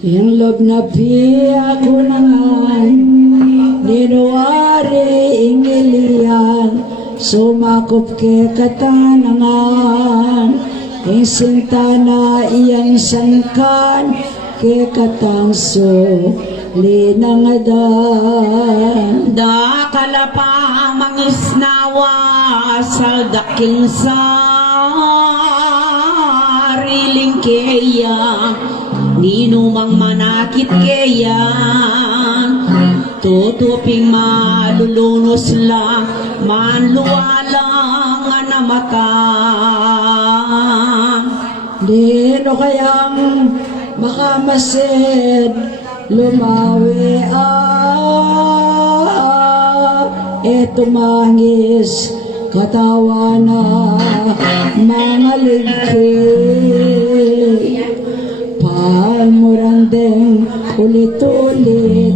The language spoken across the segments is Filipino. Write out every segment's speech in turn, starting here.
Yung lob na piya ko nangan, dinuwari ingilian, sumakop ke katanangan, yung sinta na iyang sangkan, ke katangso, linangadan. Da kalapa mangisnawa sa daking sariling keya, ninumang manakit keya, tutuping malulunos lang, manluwalang anamakan. Dino kayang makamasid, lumawi eto mangis, katawa na mga ligkik. Palmurandeng ulit-ulit,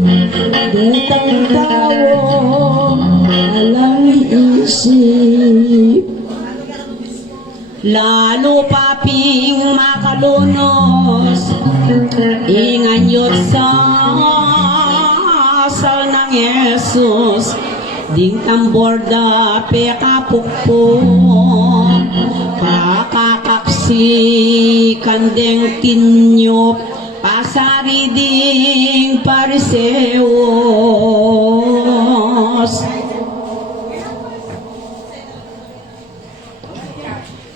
detang tao, alang isip. Lalo paping makalunos, inganyot sa asal ng Yesus, ding tambor da pekapukpo, pakakaksi kandeng tinyop, pasariding pariseos.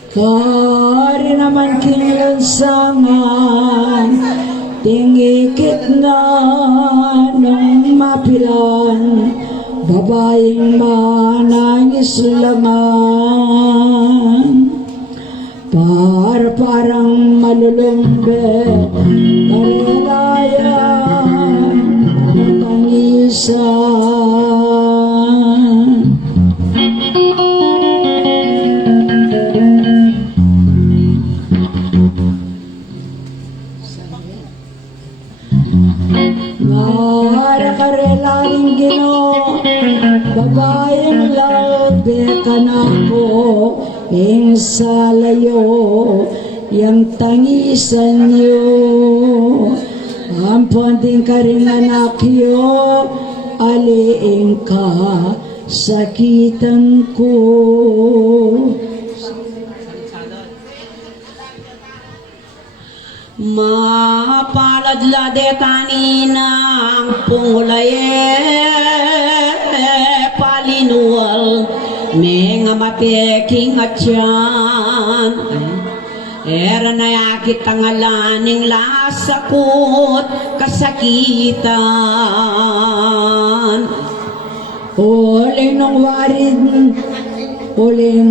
Kari naman kinlansangan, tingikit na nung mapilan, babaeng manangis laman. Parang malulumbe, karelayan, tangisan. Karelaring Ginoo, babayang labi ka na ko, ing sa layo, yang tangisan niyo. Ampon din ka rin anak yo, aliing ka, sakitan ko. Mapaladlade taninang pungulaye palinual menga mateking atyan era na yakit tangalaning lasakot kasakitan. Uling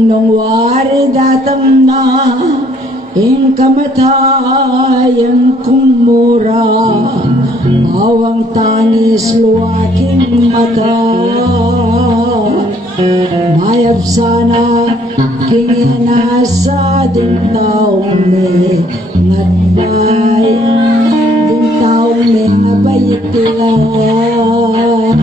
nung warid datang na, ing kamatayan kumura, awang tangis luwaking mata. Mayab sana kinginasa din taong may ngatbay, din taong may nabayit lang.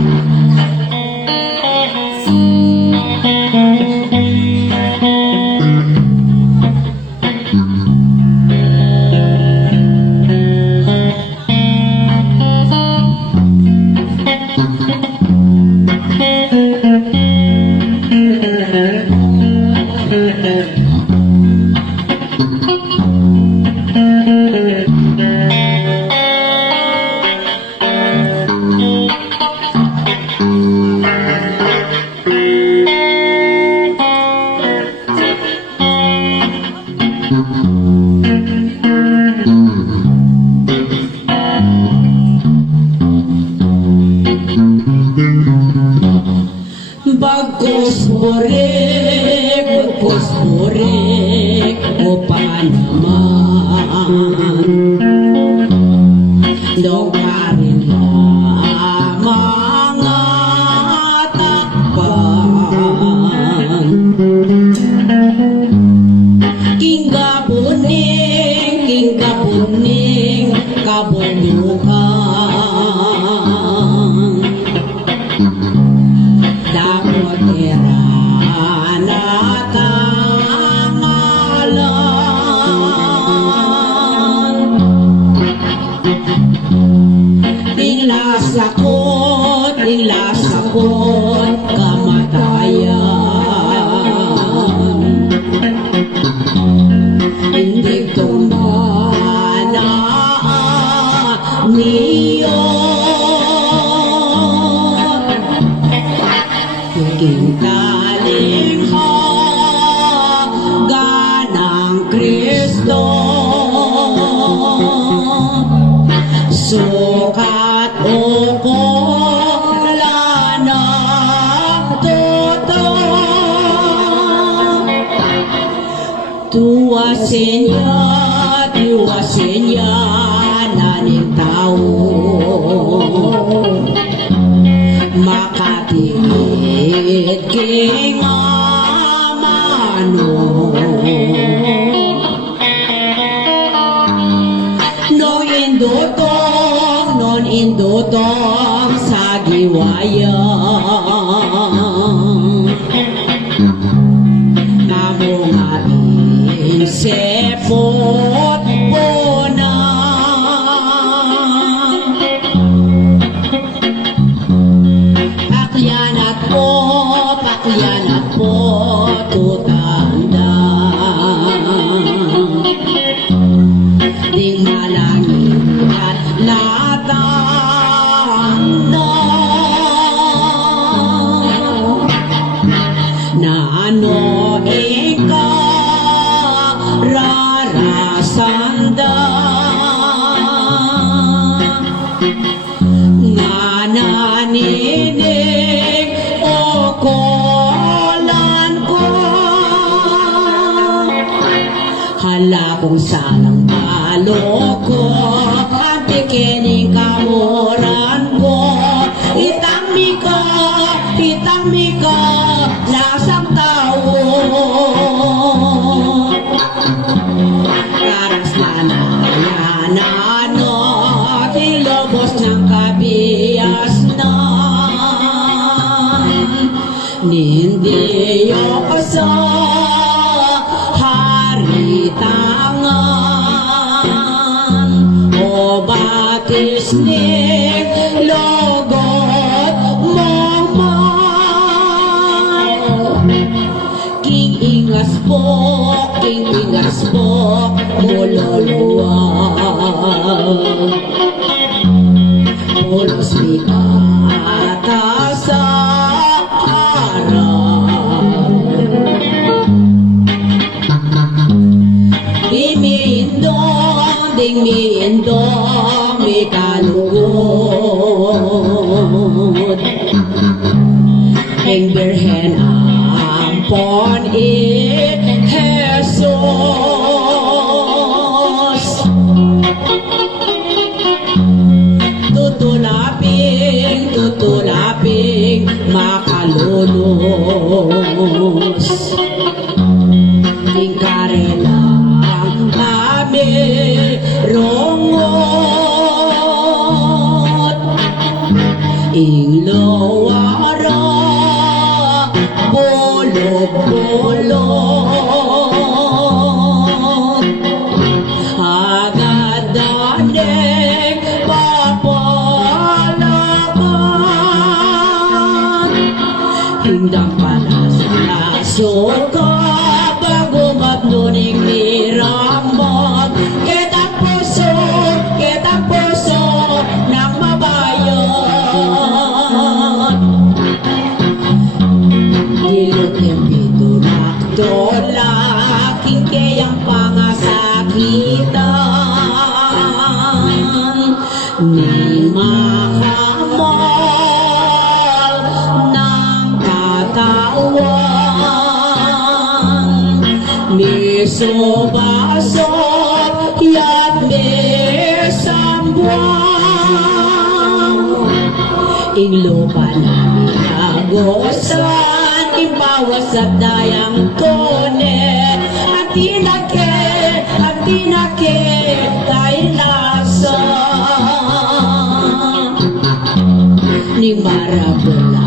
Bagkus borek, upaman naman. Dongkarin lamang takpan. King kabuning, kabundukan. Dakot irana tangalan. tinglas ako't kamatayan. Hindi tumana niyo King talingha ganang Kristo, sukat uko lana toto, tuwasin niya naning tao, makatingit king amano. Non indutong sa giwayang namungaing sepot po na pakyanat po tutanda ding malangit at latang na ano ika rarasanda nga naninig o kolan ko, hala kung sanang palo ko ang pikining kamuran ko, itang mika lasang tao, raras na nayanano tilobos ng kabiyas na nindiyo sa haritangan o batis ni logot mo man. King ingas po mululuwa, pulos ni ata sa harap, ding miindong may kalugod, ing birhen ampon Jesus, tutulaping makalulos, ing karelang kami rongot, ing lowara bolog-bolog, agad danig papalakan, hindang panas-lasok ka bago magnuning miramot, kitang puso ng mabayan, dilot empito nakdolaking kayang pangasakitan, ni makamal ng katawan, misubasot yan mesambuan, ing lupa na minagosan, ibawas at dayang kone, at tinake dahil lasa, ni marabula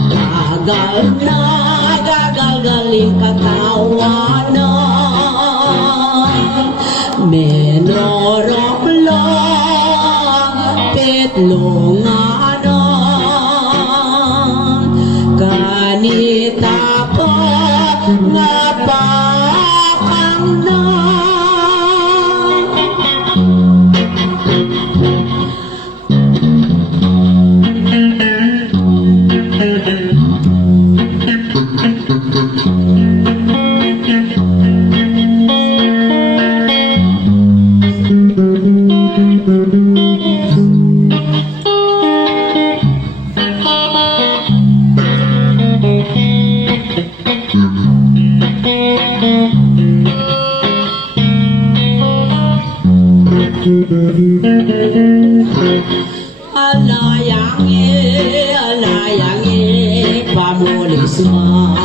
gagal-galing katawanan, menorok lang sitlunganan kanita pa nga bakang na alayangi, pamulis man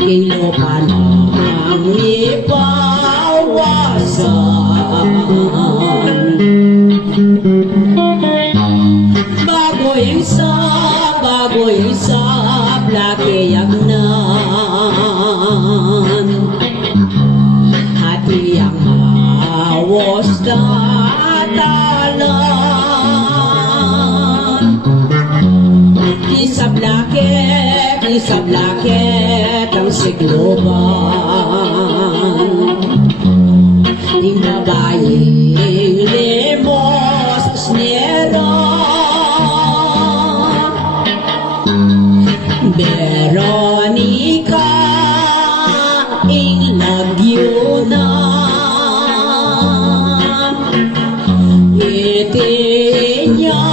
ilupa ng ipawasan bago isap, laki yagnan hati yang awas datalan isap lakit ang sigloban di babaying limos snera Veronica ing lagyo na iti niya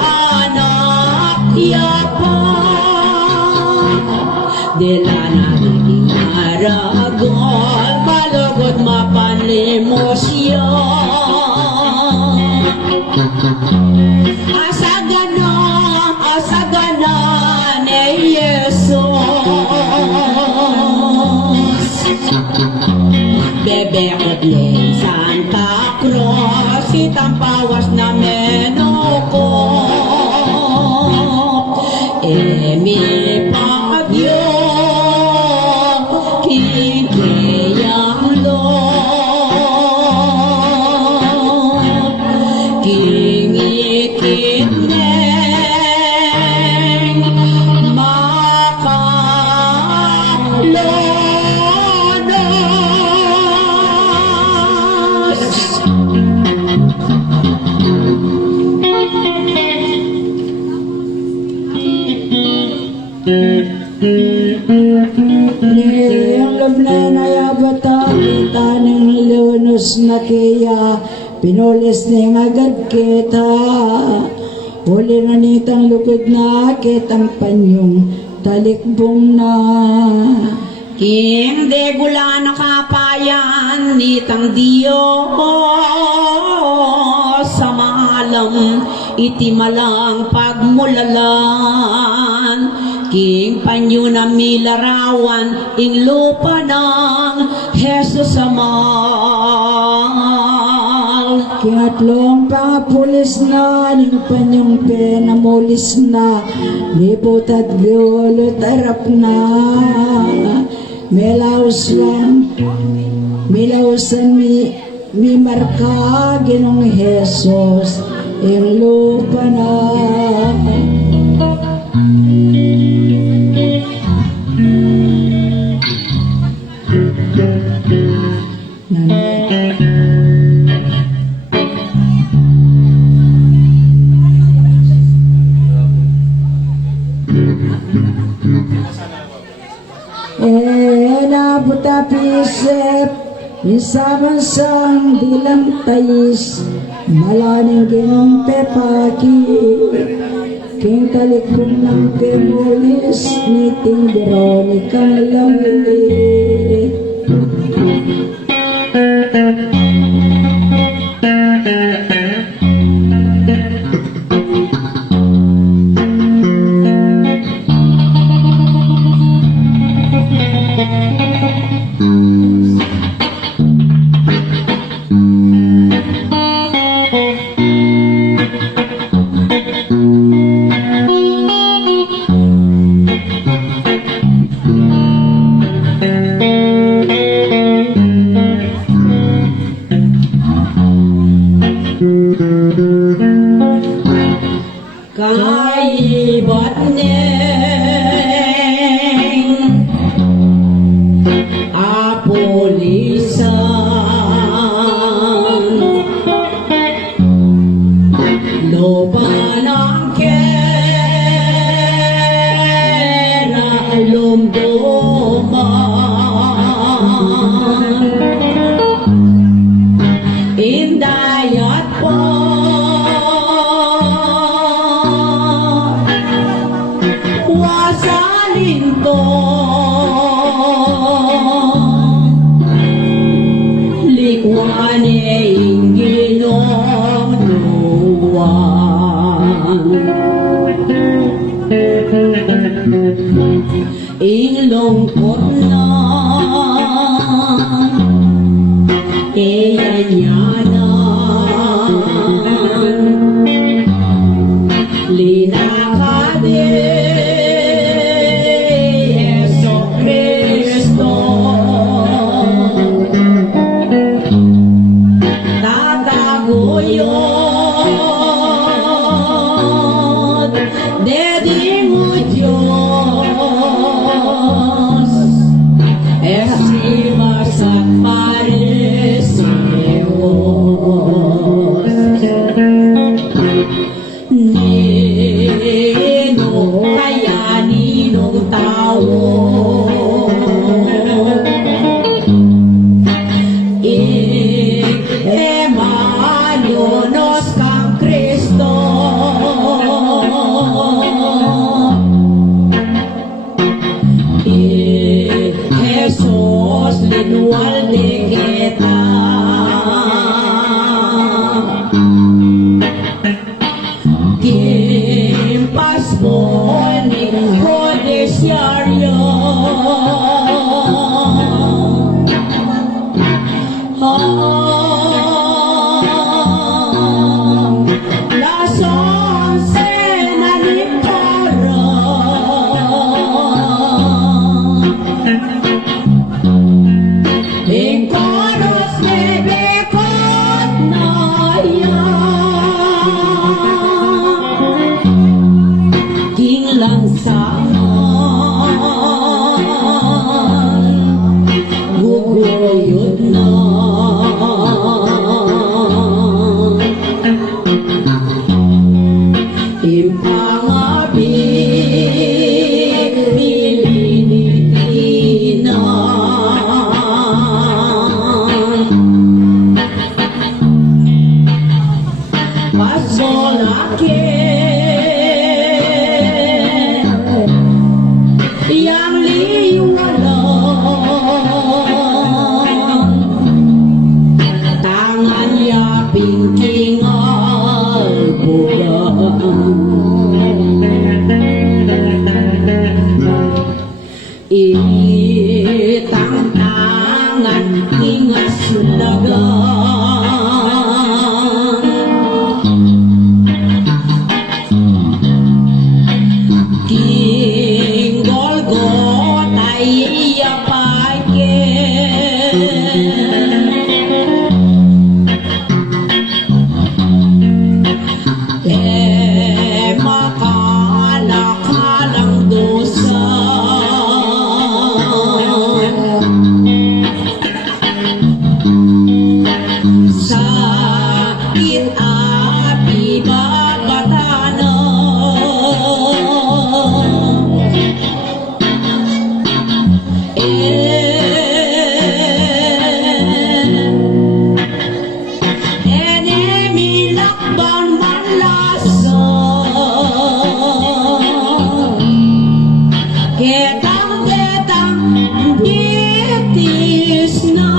anak yapa dila na naging aragol malugod mapanlimos siya asagana ni Jesus bebe kudling Santa Cruz itang pawas na menoko emi pagyo kikiyang lo kingikit neng makalonos Ang lumna na yabata, kita ng lunos na kaya, pinulis ni agad kita. Huli na nitang lukod na kitang panyong talikbong na. hindi gula nakapayan nitang Diyos sa malam iti malang pagmulalan king panyo na milarawan ing lupa ng Jesus amal Kingatlong pangapulis na, ning panyong penamulis na, lipot at gulot arap na. Milausan mi marka ginong Jesus, ing lupa na. Nabuta pisep isaman sang dilang tayis malaning ginong pepaki king talikong ng kemulis niting Veronica langit. Kaibat neng apulisan loban ang kera lumduman indayat po wasalin ko likwan ing ginongnuan ing lungkot na iyanyanan linakade Yeso Kristo tataguyod dedi mo Diyos esimas at paresimos nino kaya ninong tao Emanonos kang Kristo Jesus linual de kita Kimpas mo ni Judiciario las 11 na ni Paro en coros me bekot na king lang guguyod na impangabig pilinitina pasolake yang liwalang tangan ya pingkingal itang tangan ingas lagang king Golgotha iya makala-kalang dosa sakit api babatanan enemy lakban manlasan ketang bitis na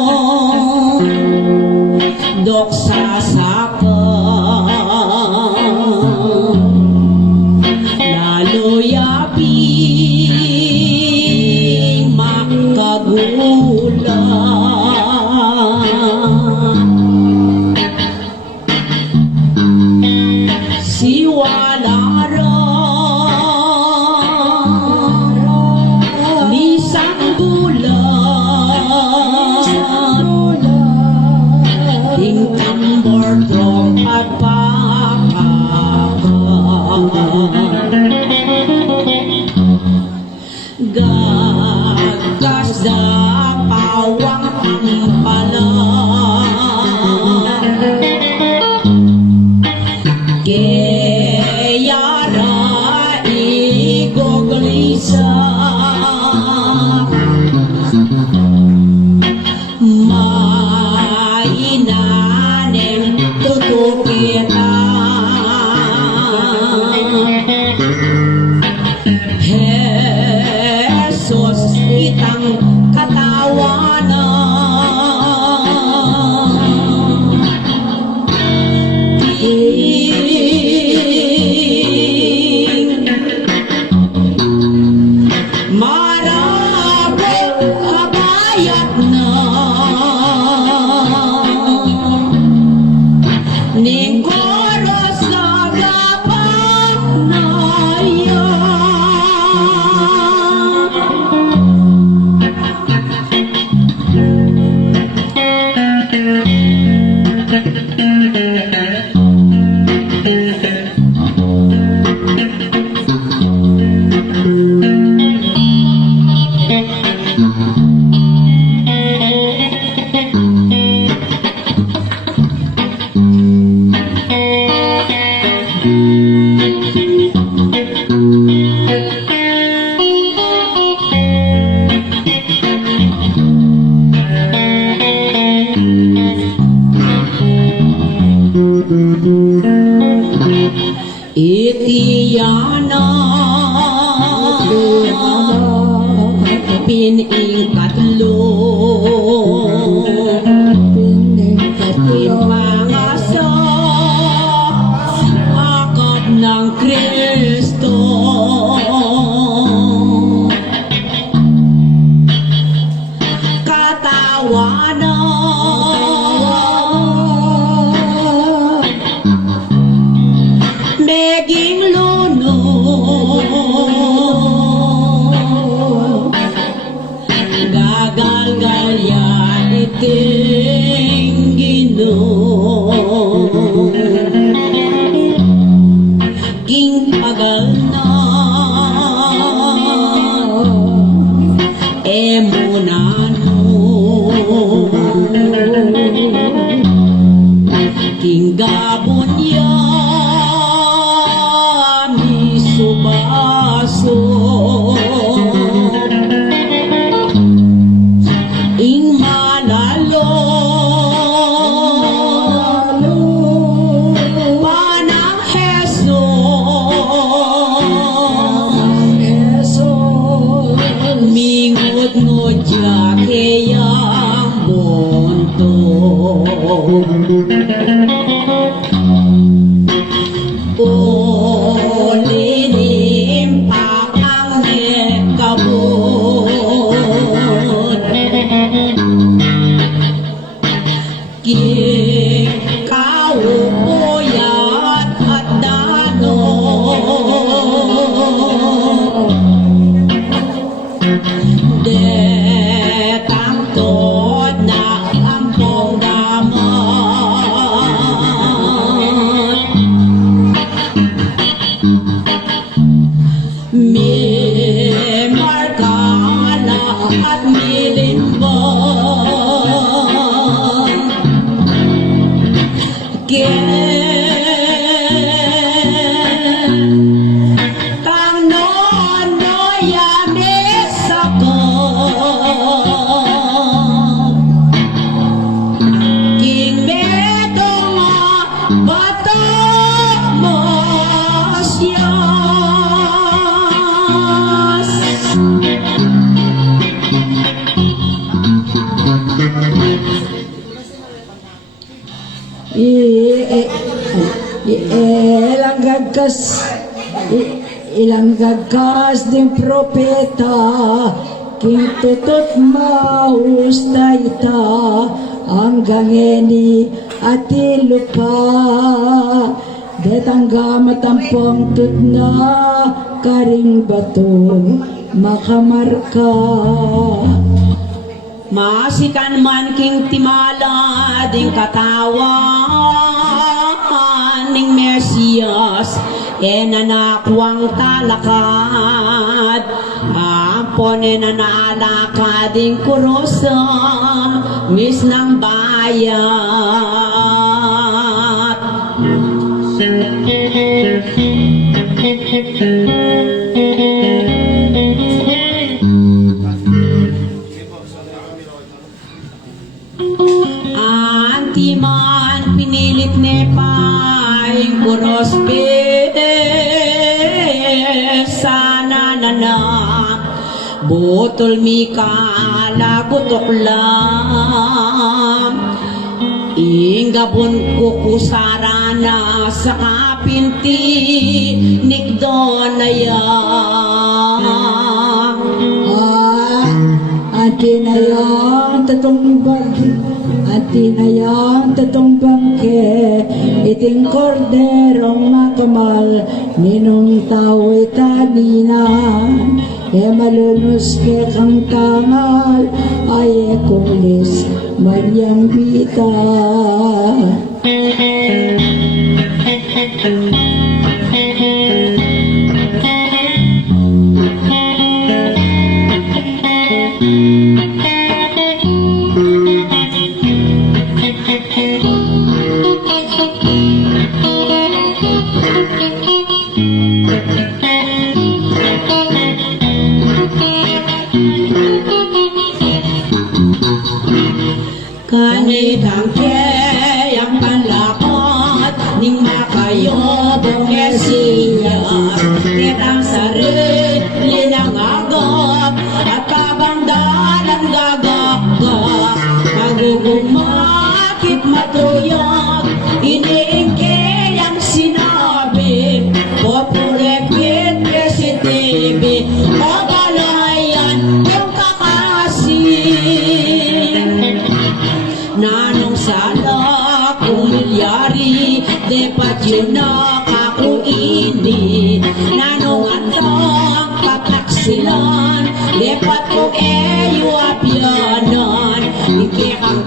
kanitambong dok sasakang lalo yaping makagulang siwalaran isa. Mainaning tutupita, Jesus itang katawanan. Marabot kabayat na ning koros sa gapang naya. Itiyana pining katlo, ipangasa akap ng Kristo. Katawanan meging lunod, gagal-galyan iting Ginoo. King pagal na emunano, king gabon subaso ing malalo panang Jesus mingut-ngut kayang bonto. Ulinim pakang nekabot, king kaupuyat at dano, detang tod na ampong damat. Mi markala at milimbang, kang nonoy amis ako, king medong bato masya. Ilang gagkas din propeta, king tutot mahusta ita, ang gangeni at ilupa, detang gamat ang pangtut na karing bato, makamarka. Masikan man king timala ding katawan ning Mesiyas enanakwang talakad ampon enanaalakad ding kurusan mis ng bayat. na butol mi kalagutok lang ingabon ko kusarana sa kapinti nikdon na yan. Ati na yan, tatong bangke, iting korderong makamal, ninong tao'y taninan, malulus ke kang tangal, ay kulis, manyang bita. Kanitang kayang panlakot ning makayobong esiyas kitang sarili ng agap at kabangdalan gagakak magugumakit matuyag iniingke ang sinabi populepit PCTV o balayan yung kakasin nanong sana kung milyari depat yun nakakuini nanong atang kataksilan depat ko eyo apyanan ikikang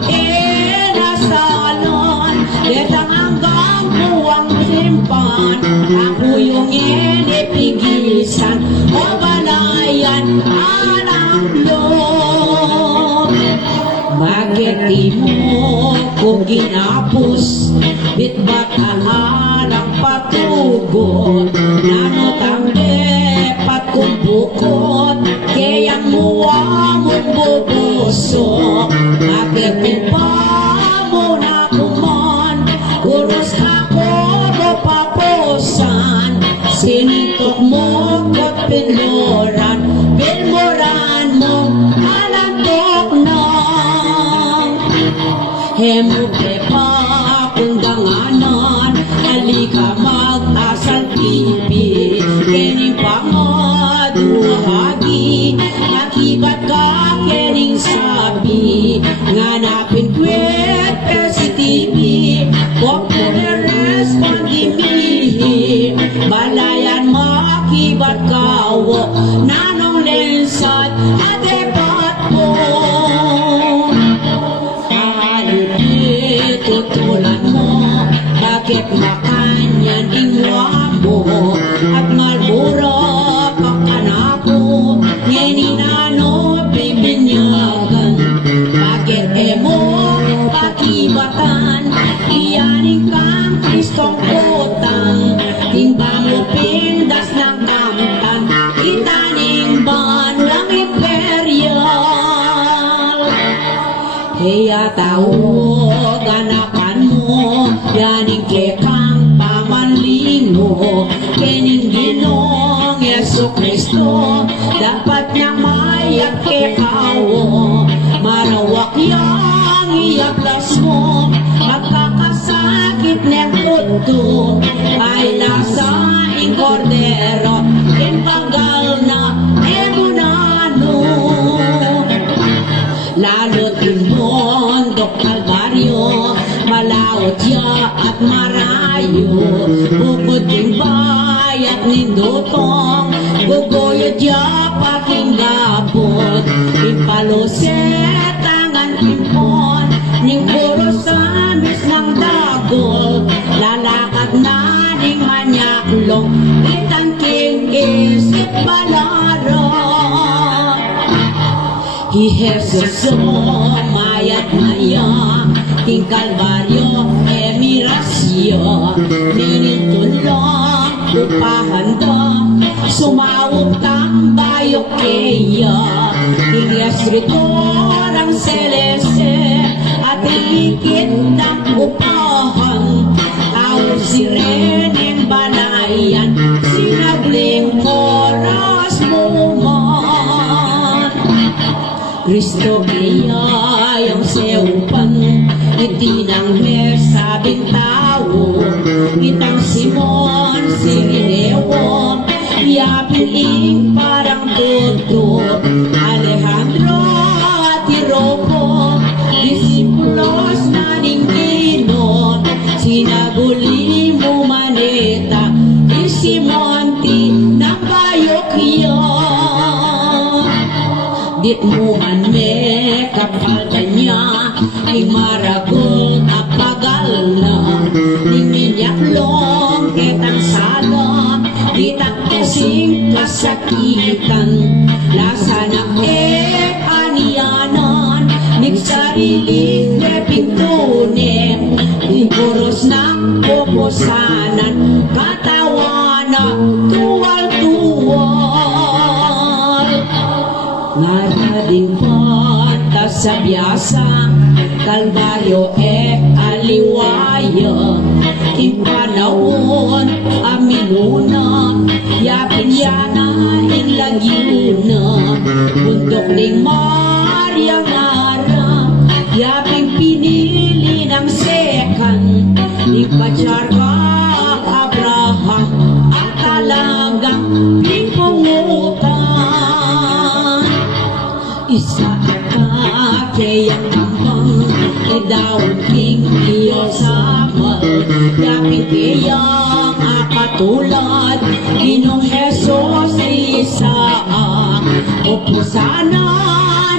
nasalon detang hanggang buwang simpan ako yung inipigisan o balayan alam loob. Bakit di mo ko ginapos? Bitbat aharang patugot nanotang depat kong bukot kayang muwang mong bubusok. Bakit di pa mo na kuman uros ako mo papusan sinitok mo kot pinloran pinmoran mo alantok na hemupe pa kung danganan halika mag-asal tipi kening pangaduhagi nakibat ka kening sabi nganapin kwet PCTV popular respondimihi balayan makibat kawo nanong lensat adepat po tutulan mo bakit makanyan ingwa mo at malmura pakanako ngeninano bibinyagan bakit emo pakibatan iyaning kang kristong utang timba mo pindas ng kamtan itaning banwang imperial kaya tawag anakan mo yaning kekang pamanlingo kening Ginong Yesu Kristo dapat na mayak kekawo marawak yang iaplas mo magkakasakit ng puto ay nasa ingkordero impagal na emunano lalo timbon dok Kalbaryo malawot ya at marayo bukod yung bayat nindotong guguyod ya pakinggabot impaloset tangan pimpon ning puro sandwich ng dagol lalakad na ning manyaklong itangking isip balaro Hi Jesus mayat maya ting Kalbaryo emirasyo ninitulong upahanda sumawag tambayok keya ting escritor ang selese at ikit ng upahan tawag sireneng banayan sinagling oras mo Kristo iyayang seupan, itinang sabing tao, itang Simon Sirineo, yaping parang tuto, Alejandro at Hiroko, disipulos na ninggino, sinaguli mo maneta, isimonti na kayokyo. Dit mo man me kapal kanya, ay maragol apagal na, ni minyaklong ketang sala, di takesing kasakitan, lasa na anianan, nigsarili pintunin, iburos na pupusanan, katawanan, tuwal-tuwal. Narading pata sa biyasa, Kalbaryo aliwaya, impanawon aminuna, yapin yana inlagyuna, bundok ning Maria Mara, yaping pinili ng sekan, ipacharka Abraham, at talagang pipungutan. Isa ka kayang kampang, idawang king iyo sama, yaping kayang akatulad, Ginong Jesus isa, opusana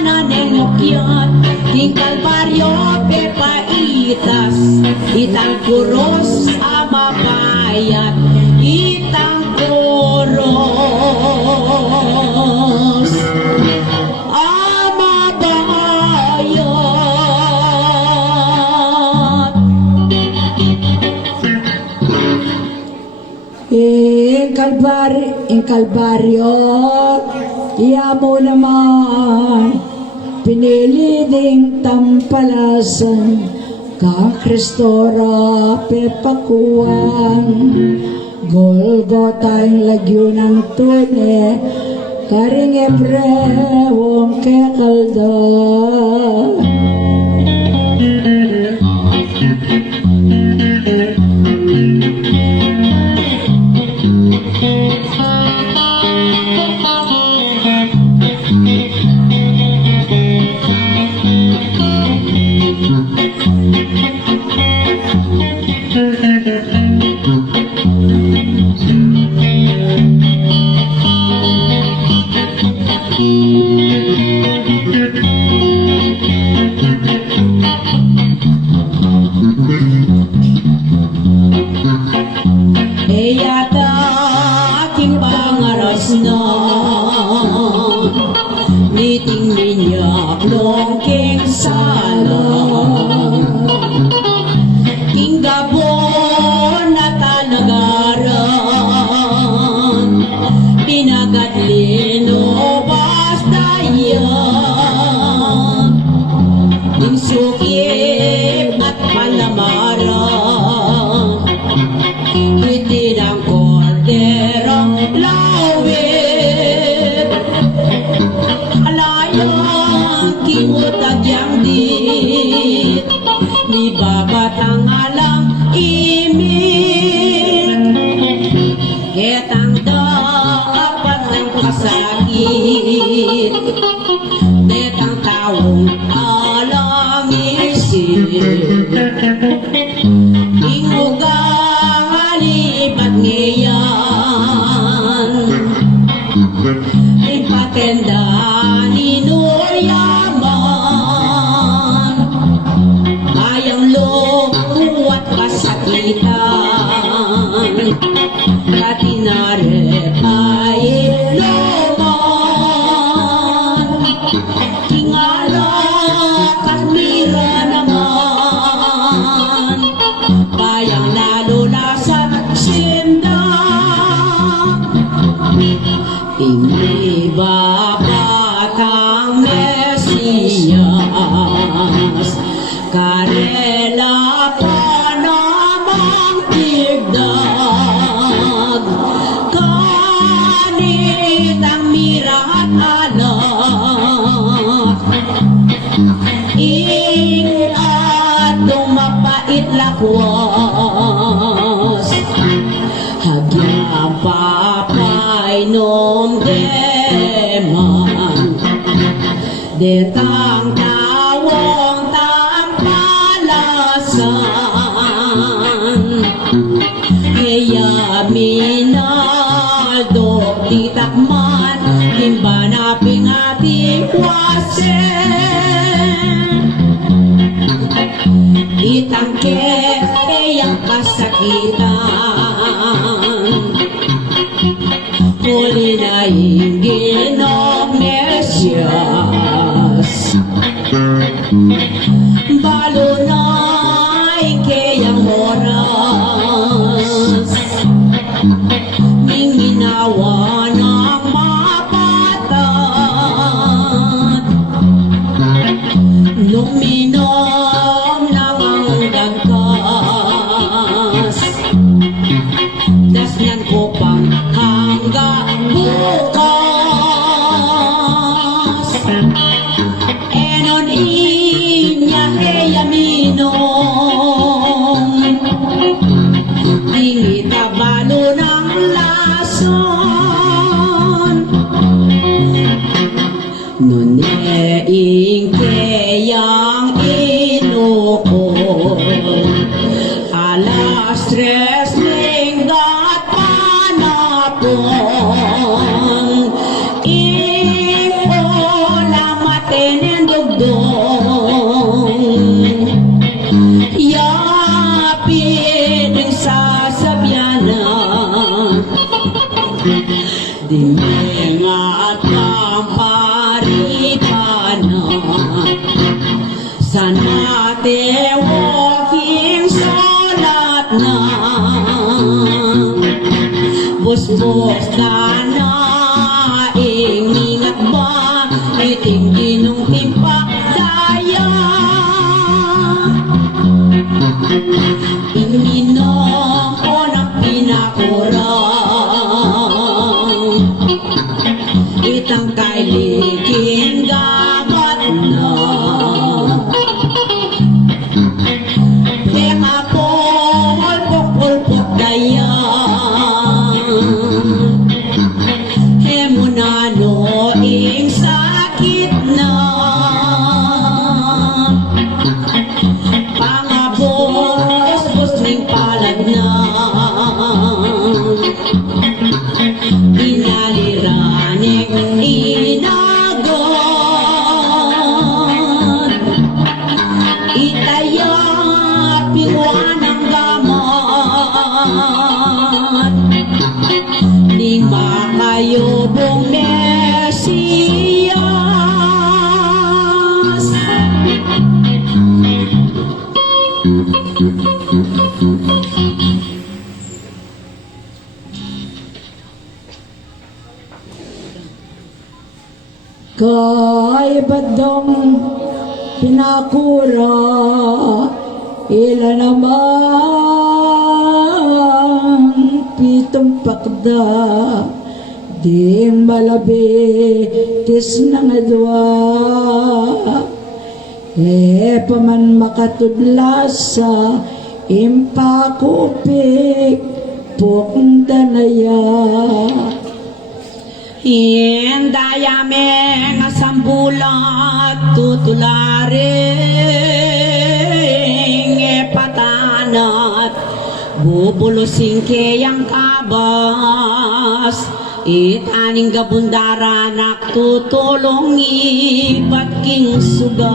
na nengokyat, king Kalbaryo pepaitas, itang kuros amabayat, itang kuros amabayat. Kalbaryo, iya mo naman, pinili ding tampalasan, ka Kristo ra pepakuan, Golgota ang lagyo ng tune, karing Ebrewong kekalda. Eyata aking pangaras na, niting minyak longking sala, king Gabon na talagaran, pinagatlino basta yan, king sukip at palamaran, itinang korderong lawit, alayang kimutagyang dit, ni babatang alang imit, ketang dapat ng kasakit, netang taong alang isip, ingugang alipat ngayon, ipatenda ni Nuryaman, ayang lukuat kasakitan, katinare ay loman, kingalak at mira naman, bayang lalo na sa sinda, hindi ba batang Mesiyas, karela pa namang tigdag, kanit ang mira at anak, lakwas hagyang papainom deman detang tawong tampalasan kaya minaldo titakman himba na pingating wasen itangke kayang kasakitan huli na inggil ng Mesyas balo na kayang oras minminawa ng mapatat luminom ng hanggang kas dasnan ko pang hanggang bukas enon inya minom dingita balo ng lason nuneing kayang inukol alas tres linggat panapon ipolamatin ang dugdong yapit ang sasabyanan dingeng at kamparipanan sana tewoking solat na busbos na ingat ba iting ginong timpa daya iminom ko ng pinakurang itang kailiking gabat na teka po pulpok daya hemunano ing sakit na pangabos ning palad na inaliranik inagot itaya piwan ang gamat ning makayubong Mesiyas kay badong pinakura ila naman pitong pakda di malabi tis na nga dua paman makatudlas sa impakupik pukta na ya Indayame nga sambulat tutularing patanat bubulusin kayang kabas itaning gabundara naktutulong ibat king sugat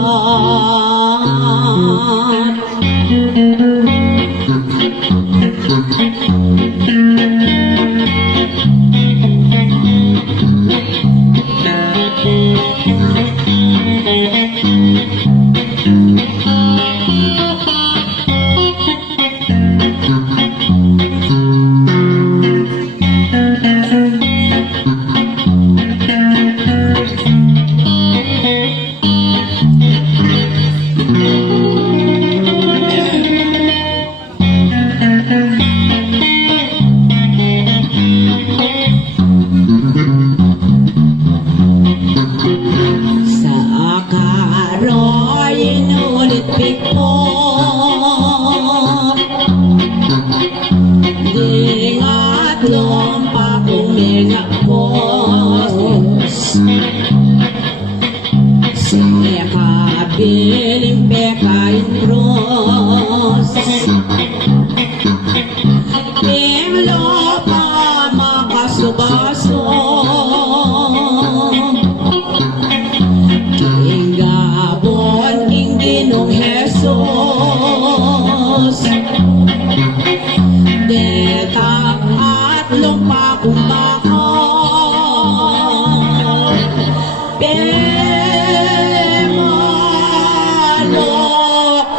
Pemalo,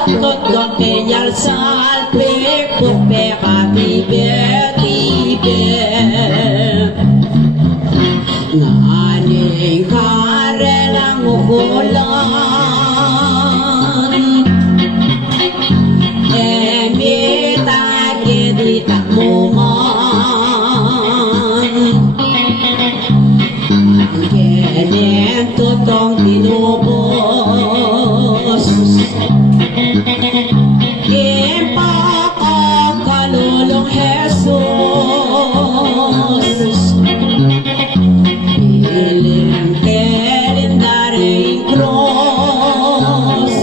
Totong kenyal salpe, Pupeka tibe-tibe. Nganing karelang ukulan, Emita keditak mo man. Kenen totong tinubos, Kimpa ka kalulong Jesus. Piling kelin daring cross,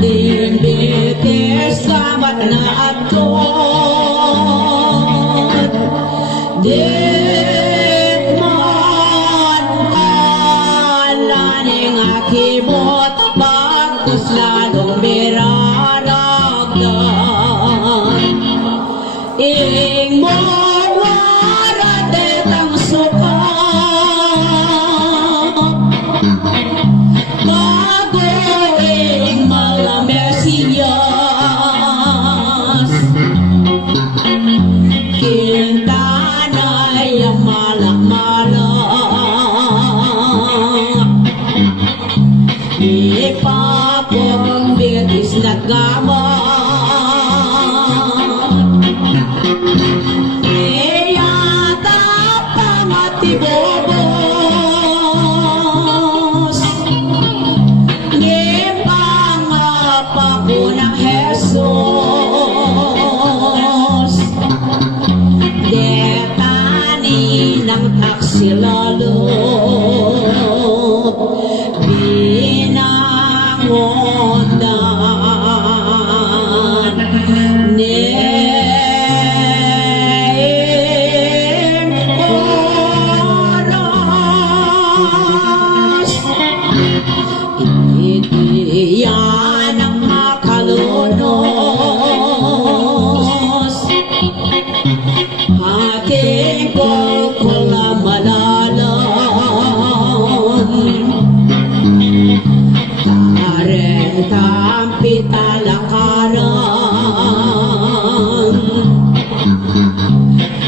Dimbitis kamat na atot, Dikman kalaning akibot, Bagus lalong miraragdan. Ing mo waratetang suka, Bago ing mga Mesiyas, Kintanay ang malak-malak, Ipapong bitis na gamat, Iyata pamatibobos, Ngipangapa ko ng Jesus. Detani ng taksilalo, binangondan, Neng oras, Itiyan ang makalunos, Ating kukula malalam, Tarentang pitalakaran,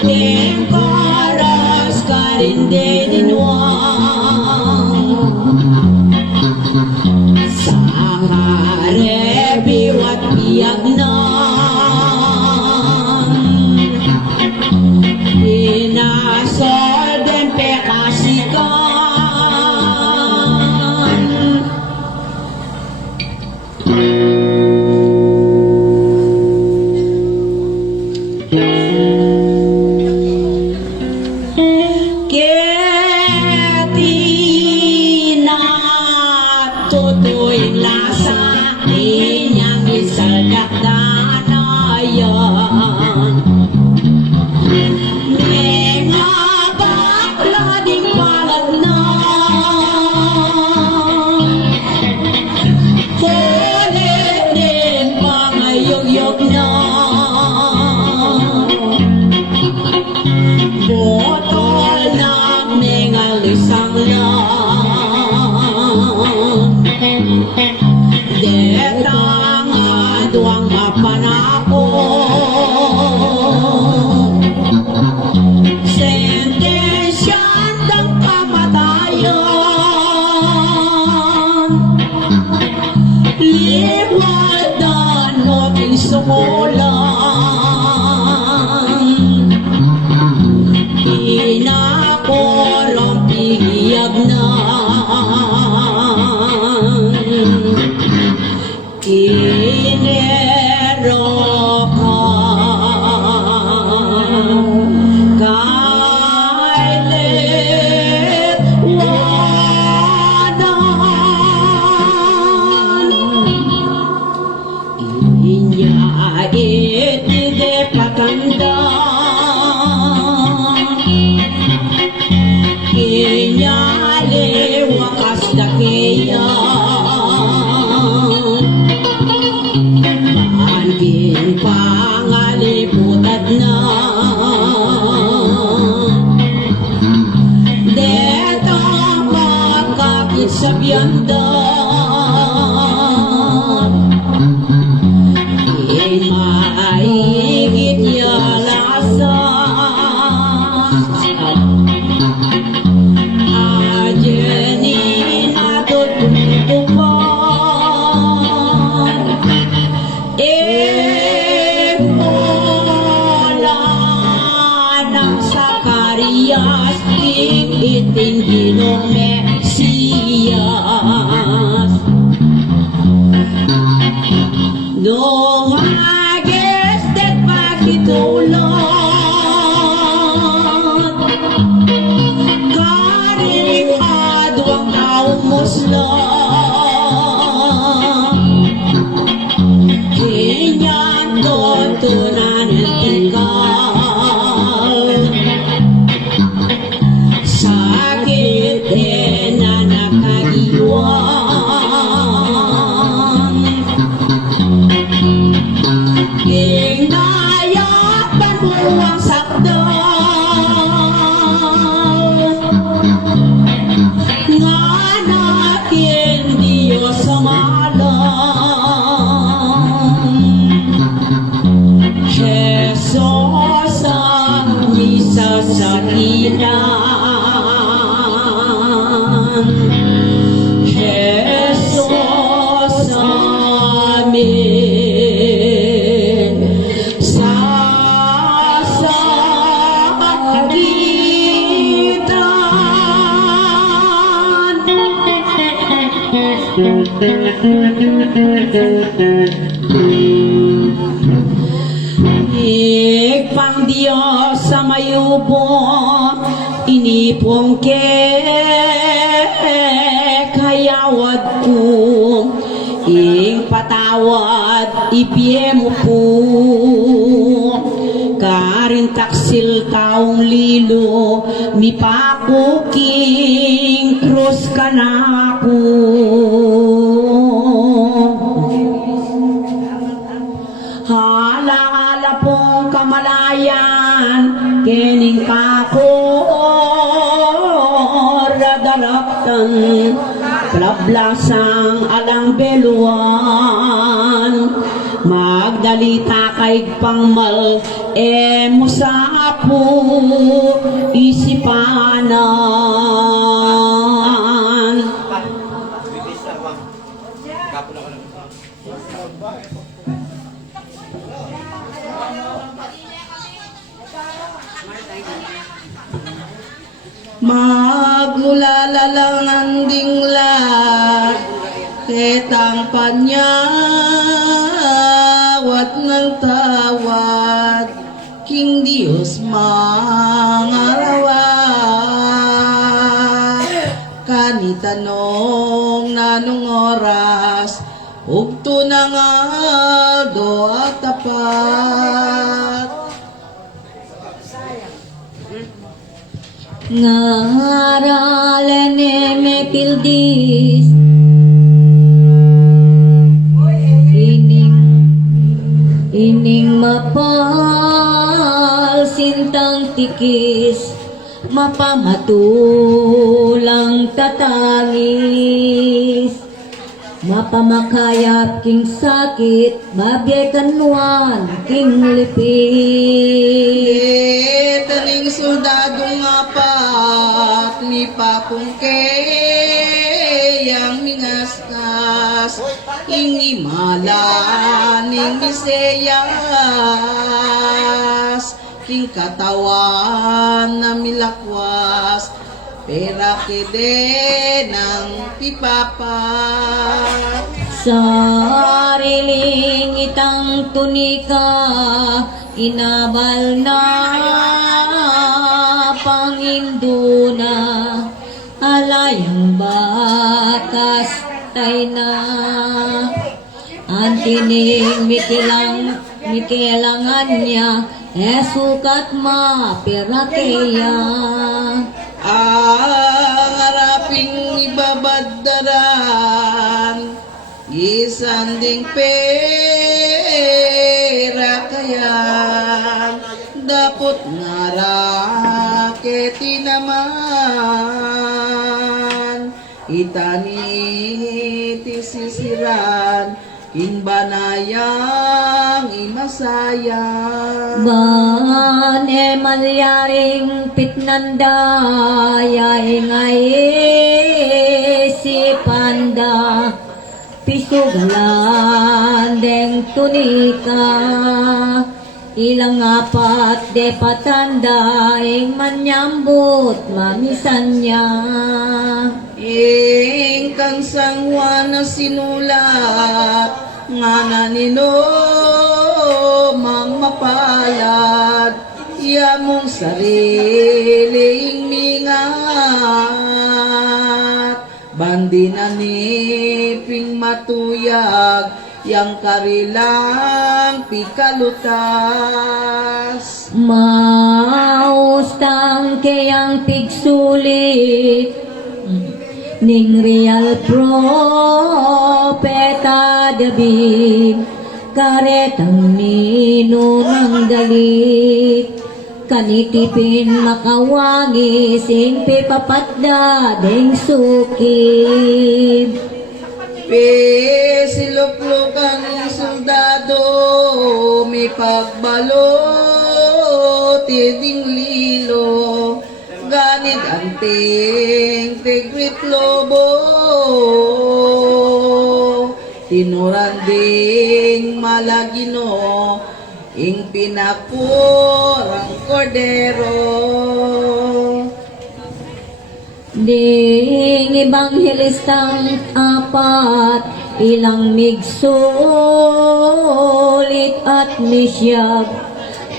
Ting koras karinde dinuang, Sa harebiwat biyag nang, Pinasol den pekasikan. Ketina tutuing lasa, Inyang isaldak gabyanda maigit yalasa ajeni natutupan mola ng Sakarias iting ginong Mesiyas no hages det pagitulad karing adwang kaumuslan kinyan tutunan ikal sakit na nakaiwan hinayapan mo ang sakdal nga natin Diyos sa malang Jesus ang isasakinan Jesus amin Ikpang Diyos sa mayupo, inipong kayawad ko, ing patawad ipie mo po, karin taksil taong lilo, mipakuking krus ka na ako. Hala-hala pong kamalayan, kening kako radaraktan, kalablasang alang beluan, magdalita kay pangmal, musapo isipanan. Magulala ang dinglat, ketang panyawat ng tawad, King Diyos mangarawat. Kanitanong nanong oras, ukto na nga do at tapat. Ngaralan me pildis ining mapal sintang tikis mapamatulang tatangis mapamakayap king sakit mabiyay kanwan king lipit Taning soldadong apat, ni papungkay ang minastas, ingi malaning miseyas, king katawan na milakwas, pera kede ng pipapat. Sariling itang tunika, inabal na panginduna, alayang bakas tay na, antining mikilangan niya, sukat mapirakeya. Ang haraping ibabadaran, isanding pera kaya, dapot nga raketi naman, itanit isisiran, king banayang imasayang. Ban malyaring pitnanda ingay si panda pisugalan deng tunika ilang apat de patanda ing manyambut mamisan niya. Ing kang sangwa na sinulat nga nanino mang mapalad yamong sariling mingat bandi na niping matuyag yang karilang pikalutas. Maustang kayang pigsulit ning real propeta David karetang ninumang dalit kanitipin makawangi sing pipapatda deng sukib. Siluplok ang soldado, may pagbalot, tiding lilo, ganit anting, tigrit lobo, tinuranding malagino, ing pinapurang kordero. Ding ebanghelistang apat ilang migsulit at misyag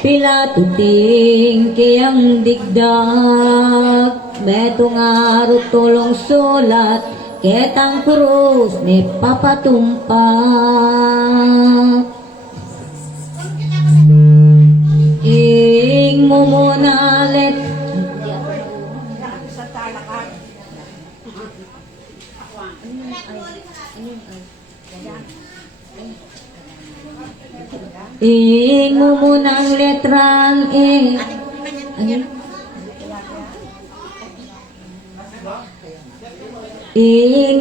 pilatuting kayang digdag beto nga rutulong sulat ketang krus ni papatumpak ing mumunalet ing mumunang letran ing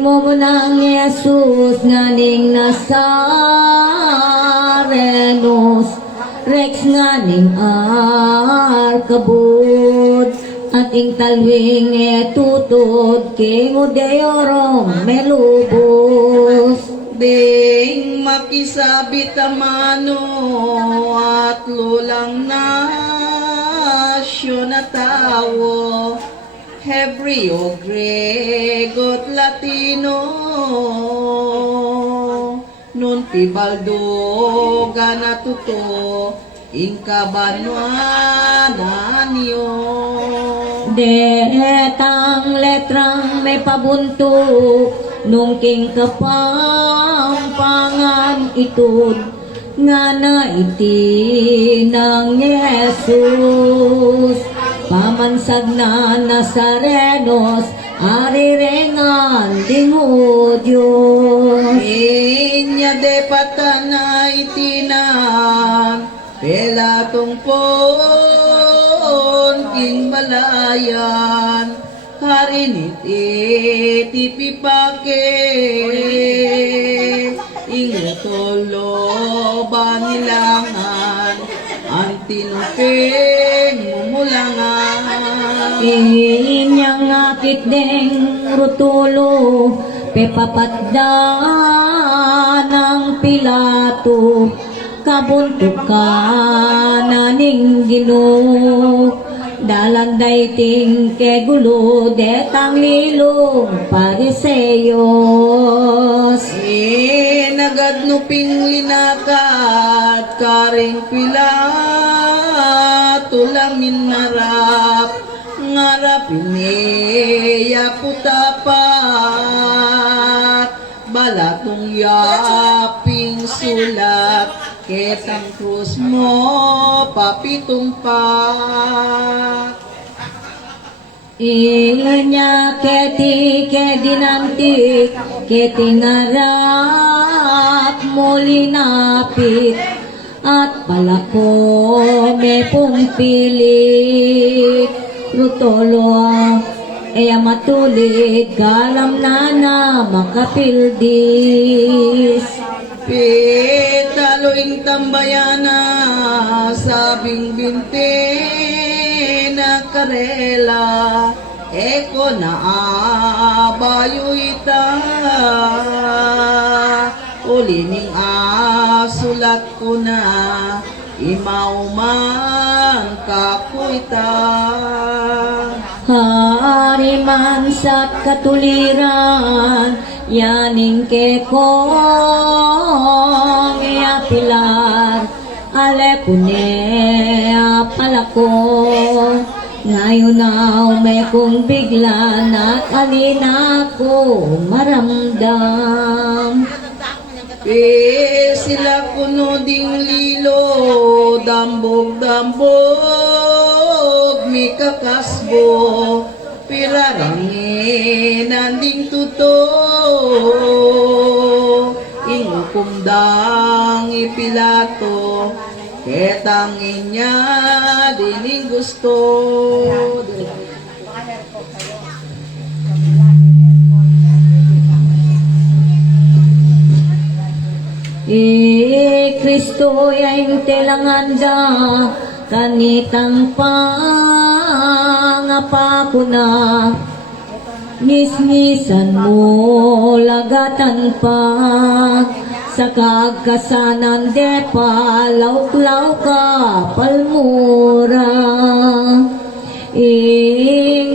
mumunang Jesus nganing Nazarenos Rex nganing arkabud at ing talwing tutod king udeyorong melubos. Ding makisabit amano at lulang nasyon na tawo Hebreo, Grego at Latino nun pibaldo ganatuto inkabanwana niyo. Detang letrang may pabunto nung king kapampangan itud nga na iti ng Jesus pamansag na Nazarenos arirengan dingo Diyos. Inya de patana itinan pelatong pon king balayan harinit itipipake ingutolo banilangan antinupeng mumulangan. Inyang akit deng rutulo pepapatda ng Pilato kabuntok ka na ning Ginoo dalanday ting kegulo detang lilong pariseyos. Nagadnuping linakat karing Pilato lamin narap ngarapin niya putapat balatong yaping sulat ketang krus mo papitumpak. Inya keti kedinantik ketingarap muli napit at palako me pumpilik rutolo Eya matulid, kalam na makapildis. Pitaloing tambayana, sabing binti na karela, eko na abayo ita, ulining asulat ko na, imauman kakuita. Hari man sa katuliran, yaning kekong iapilar, alepune apalako. Ngayon na may kong bigla na alina ko maramdam. Sila kuno ding lilo, dambog-dambog, mi kakasbo, pirarangin anding tuto, inukumdang ipilato, ketangin niya dining gusto. Kristo yung telanganda, kanitang pangapako na. Nisnisan mo, lagatan pa, sa kagkasanan de pa, lauklaw ka, palmura.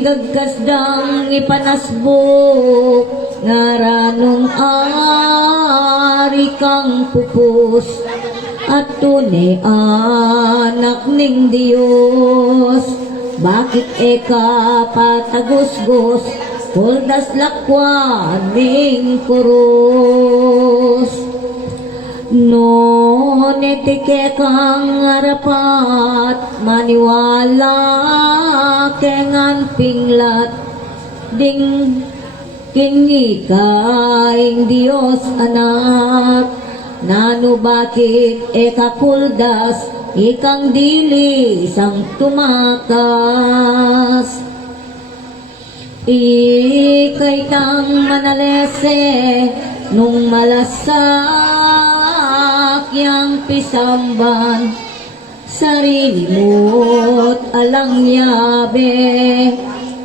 Gagkasdang ipanasbok, ngaranong ari kang pupus, at tunay anak ning Diyos. Bakit eka patagusgos, kuldas lakwa ning kurus. No netike kang arapat, maniwala kengan pinglat, ding kingi kaing Diyos anak. Nano bakit ekakuldas, ikang dili sang tumakas. Ikay tang manalese, nung malasak yang pisamban, sarili mo't alang yabe,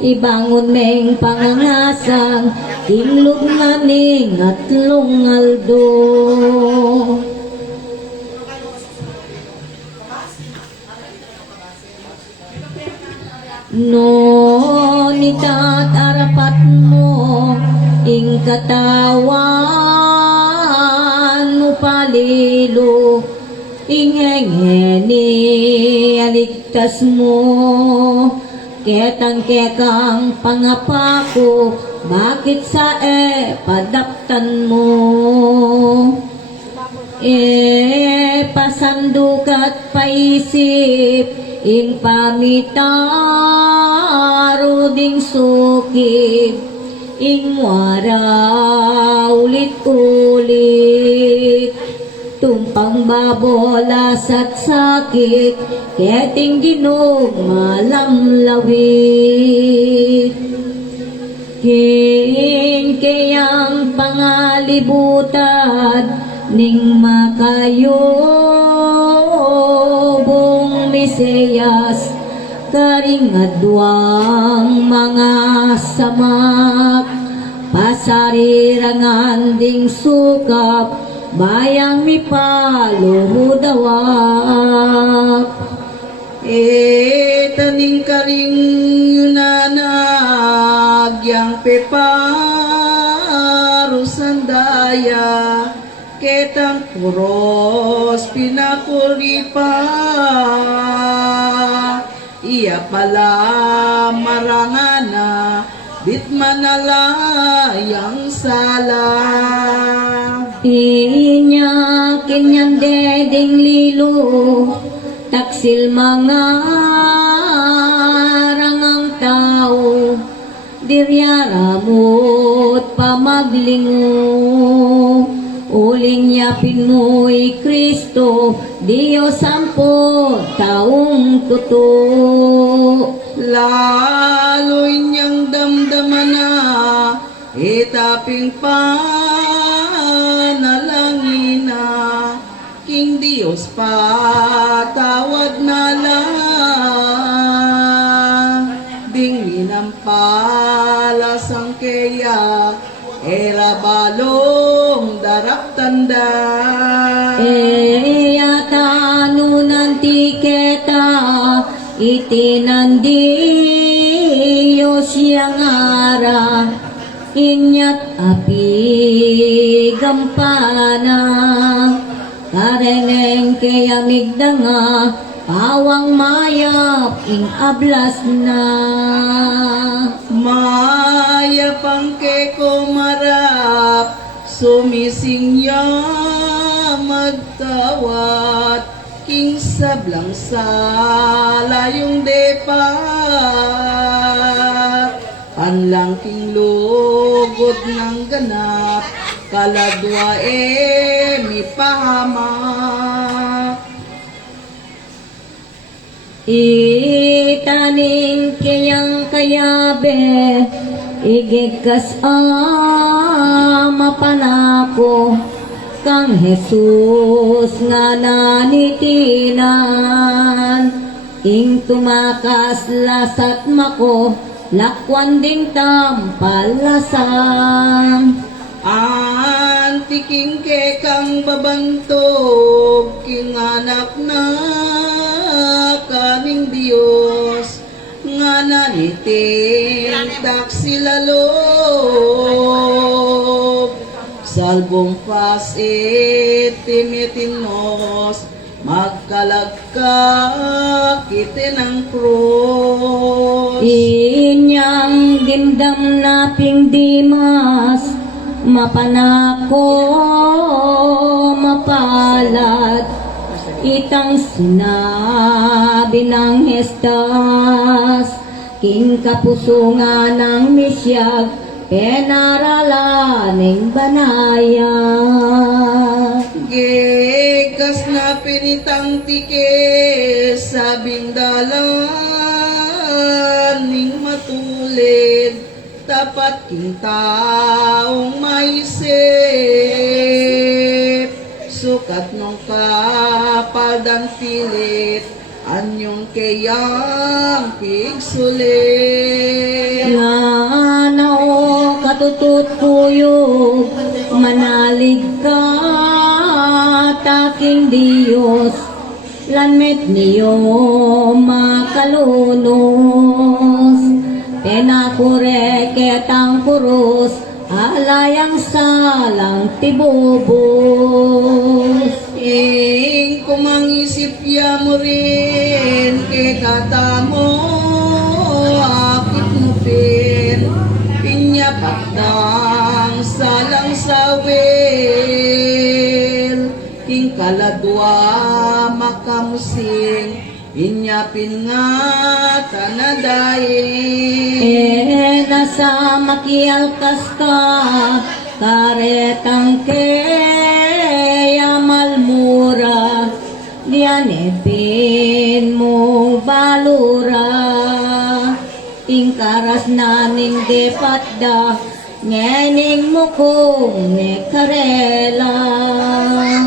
ibangon meng pangangasan, timlog naning at lungaldo. No nitat arapat mo, ing katawan mo palilo, ingengeni aligtas mo, ketang kekang pangapako, bakit sa padaptan mo? Pasandukat paisip, ing pamitaro ding sukib, ing wara ulit-ulit, tumpang babolas at sakit, keting ginog malamlawit. King kayang pangalibutan, ning makayobong Mesiyas, karingadwang mga samak, pasarirangan ding sukap, bayang mipaluhudawak. Taning karing yunanag, yang peparusandaya, ketang kuros pinakuripa, iya pala marangana, dit manala yang salah. Inya kinyan deding lilo, taksil mga rangang tao, diryaramot pamaglingo, uling yapin mo'y Kristo, Diyos sampo taong tuto. Lalo'y niyang damdamin itaping panalangina, King Diyos patawad na lang, dingin ang palasang kaya, era balong darak tanda. Yatano ng tiketa, itinandiyo siyang ara, inyat api gampana, kareneng kaya migdanga, pawang mayap ing ablas na. Maya pangke ko marap, sumisingya magtawat, king sablang sala yung depa, panlangking lugod ng ganap, kaladwa mi pahamak. Itaning kayang kayabe, igikas mapanako, kang Jesus nga nanitinan, ing tumakas lasat mako, lakwan ding tampalasam. Antiking ke kang babantog, king anak na kaming Diyos, nga naniting taksilalob, salbong pas itimitinos, magkalagka kiti ng krus. Inyang dimdam na pingdimas, mapanako mapalad, itang sinabi ng Estas, king kapusungan ng misyag, penaralan ng banaya. Gekas na pinitang tike, sabing dalan ning matulid, tapat king taong maisip, sukat nung kapadan pilit, anyong kayang pigsulit. Nga nao katutut kuyog, manalig ka taking Diyos, lanmet niyo makalunos, penakure ketang kurus, alayang salang tibubos. Ing kumangisip ya mo rin, kay katamo akit nupin, pinya pakdang salang sawil, king kaladwa makamusing, inyapin nga tanadayin. Nasa makialkas ka, karetang kaya malmura, dianepin mo balura, tingkaras naning depatda, ngening mo kong nekarela.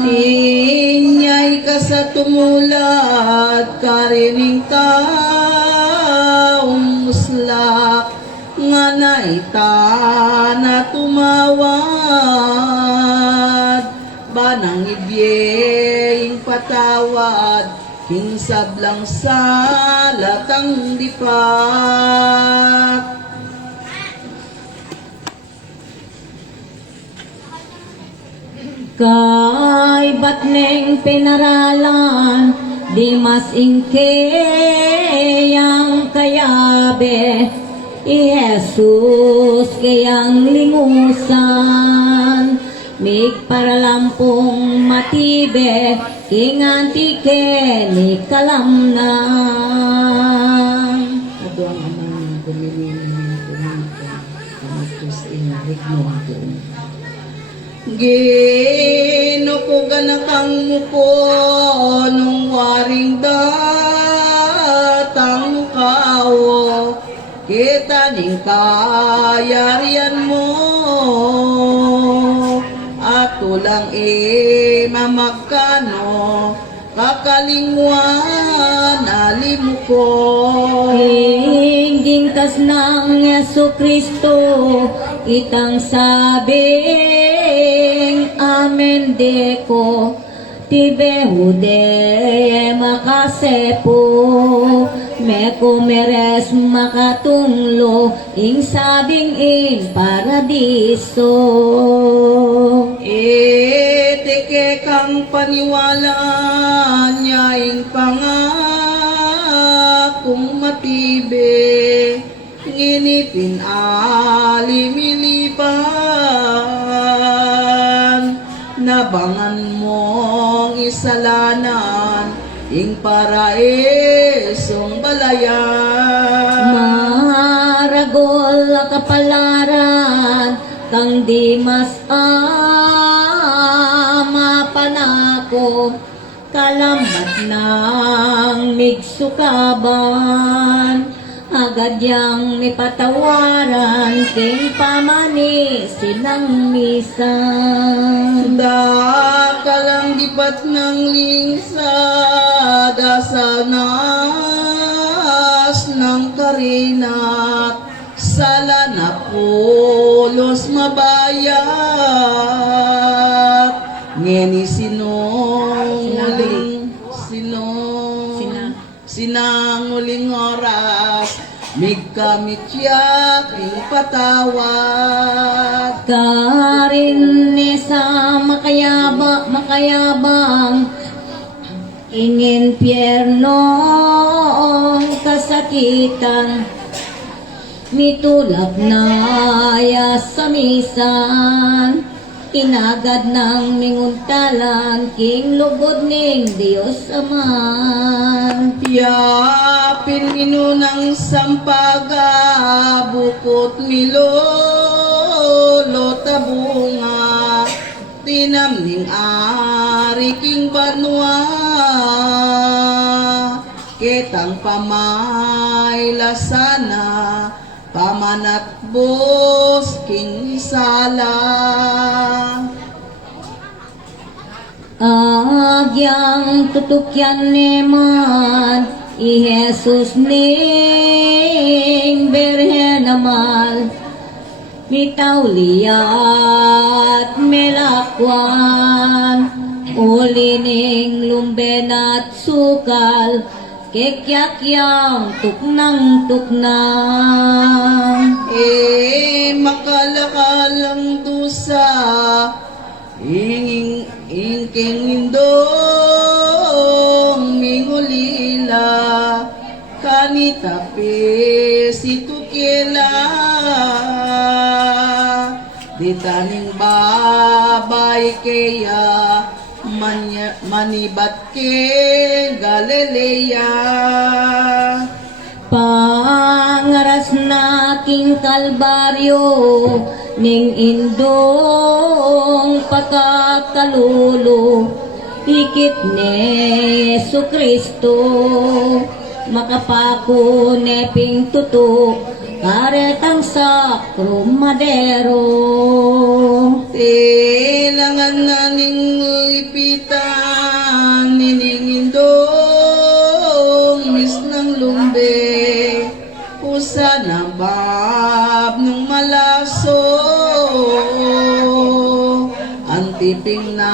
Inyay ka sa tumulat, karining taong muslak, nga naita na tumawad, banang ibyeng patawad, king sablang salatang dipat. Kay ba't neng pinaralan, di mas ingkeyang kayabe, Jesus kayang lingusan, mig paralampong matibe, kingantike ni kalamnan. Aduang anang bumili ng kumita, kamatos inarignon ko. Gino ko ganakang muko, nung waring datang kawo, kita taning kayarian mo at tulang mamagkano kakalingwan alim ko. Ingdingkas ng Yesu Kristo, itang sabing amen deko, tibehude makasepo, meko meres makatunglo, ing sabing in paradiso. Teke kang paniwala niya ing pangakong matibe, nginipin alimilipan, nabangan mong isalanan, ing paraisong balayan. Maragol kapalaran, kang di mas mapanako, kalambat ng migsukaban, agad yang nipatawaran, king pamani sinang misa. Dakalang dipat ng lingsa, dasal nas ng karinat, sala na pulos mabayat, ngeni sinanguling oras, migkamityak ing patawat. Karin ni sa makayabang, ingin pierno kasakitan, mitulap na yasamisan, inagad ng ninguntalan, king lubod ning Diyos Aman. Yapin inunang sampaga, bukot milolo tabunga, tinamning ari king banwa, ketang pamay lasana, pamanat bos king sala. Agyang tutukyan neman, i Jesus ning Berhen Amal, mitaw liat melakwan, uli ning lumben at sukal, kekyakyang tuknang. Makalakalang dusa, ingking indong mingulila, kanitapis itukila, ditaning babay kaya, manibat ke Galilea. Pangaras na king kalbaryo, ning indong pagkakalulo, ikit ni Yesu Kristo, makapako neping tuto, karetang sakro madero. Kailangan naning lipitan, niningindong mis ng lumbe, pusa na bab ng malaso, antiping na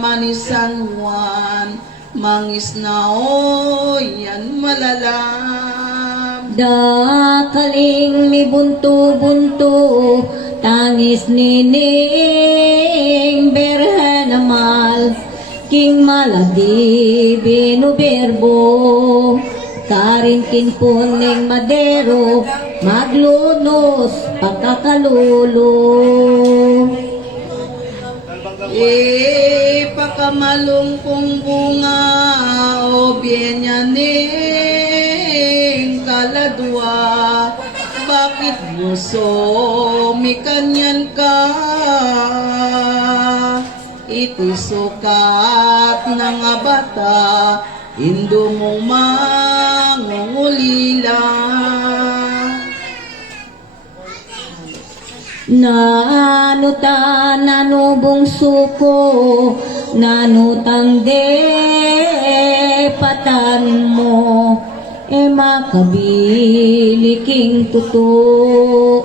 manisan Juan, mangis na yan malalam. Dakaling mi bunto-bunto, tangis nining Berhen Amal, king maladi binuberbo, karinkin puning madero, maglunos pagkakalulo. Pakamalong kong bunga, o bienyaning kaladwa, bakit mo sumikanyan ka? Iti sukat ng bata, indo mo mangungulila. Nanuta nanubong suko, nanutang de patan mo, makabiliking tuto,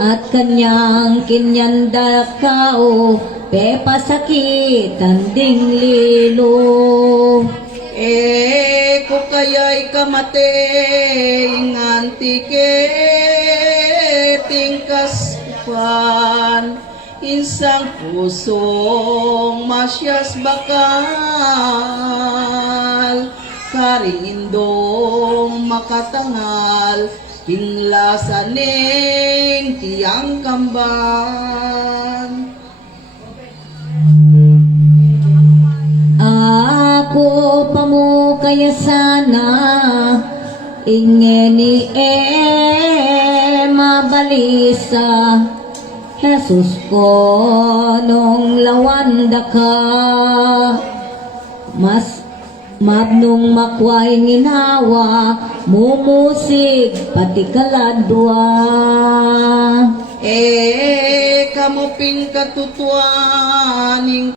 at kanyang kinyanda kao, pepasakit tanding lilo. Ko kaya'y kamate, ingantike, tingkas upan, insang pusong masyas bakal, karing indong makatangal, kinglasaning tiyang kamban. Ako pamukaya sana, ingeni mabalisa, Jesus ko nung lawanda ka, mas mabnong makway nginawa, mumusig pati kaladwa. Kamuping katutuaning